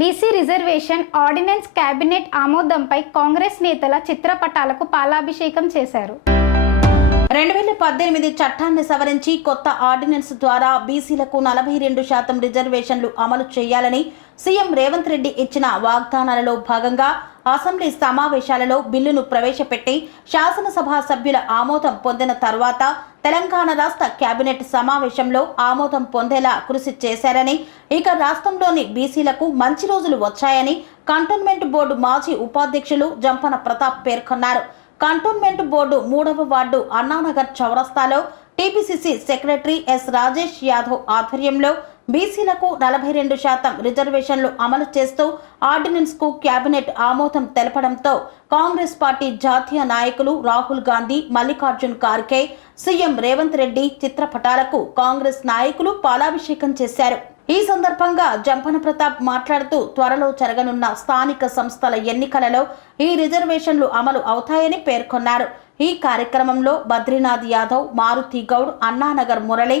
BC reservation ordinance cabinet ఆమోదంపై కాంగ్రెస్ నేతల చిత్రపటాలకు పాలాభిషేకం చేశారు. రెండు వేల పద్దెనిమిది చట్టాన్ని సవరించి కొత్త ఆర్డినెన్స్ ద్వారా బీసీలకు నలభై రెండు శాతం రిజర్వేషన్లు అమలు చేయాలని సీఎం రేవంత్ రెడ్డి ఇచ్చిన వాగ్దానాలలో భాగంగా అసెంబ్లీ సమావేశాలలో బిల్లును ప్రవేశపెట్టి శాసనసభ సభ్యుల ఆమోదం పొందిన తర్వాత తెలంగాణ రాష్ట్ర కేబినెట్ సమావేశంలో ఆమోదం పొందేలా కృషి చేశారని ఇక రాష్ట్రంలోని బీసీలకు మంచి రోజులు వచ్చాయని కంటోన్మెంట్ బోర్డు మాజీ ఉపాధ్యక్షులు జంపన ప్రతాప్ పేర్కొన్నారు. కంటోన్మెంట్ బోర్డు మూడవ వార్డు అన్నానగర్ చౌరస్తాలో TPCC secretary S Rajesh Yadav ఆధ్వర్యంలో బీసీలకు నలభై రెండు శాతం రిజర్వేషన్లు అమలు చేస్తూ ఆర్డినెన్స్కు కేబినెట్ ఆమోదం తెలపడంతో కాంగ్రెస్ పార్టీ జాతీయ నాయకులు రాహుల్ గాంధీ మల్లికార్జున్ ఖార్గే సీఎం రేవంత్ రెడ్డి చిత్రపటాలకు కాంగ్రెస్ నాయకులు పాలాభిషేకం చేశారు. ఈ సందర్భంగా జంపన ప్రతాప్ మాట్లాడుతూ త్వరలో జరగనున్న స్థానిక సంస్థల ఎన్నికలలో ఈ రిజర్వేషన్లు అమలు అవుతాయని పేర్కొన్నారు. ఈ కార్యక్రమంలో బద్రీనాథ్ యాదవ్ మారుతి గౌడ్ అన్నానగర్ మురళి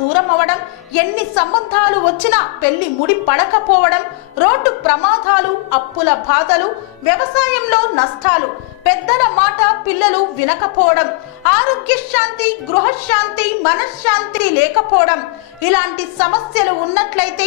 దూరం అవ్వడం ఎన్ని సంబంధాలు వచ్చినా పెళ్ళి ముడి పడకపోవడం రోడ్డు ప్రమాదాలు అప్పుల బాధలు వ్యవసాయంలో నష్టాలు పెద్దల మాట పిల్లలు వినకపోవడం ఆరోగ్య శాంతి గృహశాంతి మనశ్శాంతి లేకపోవడం ఇలాంటి సమస్యలు ఉన్నట్లయితే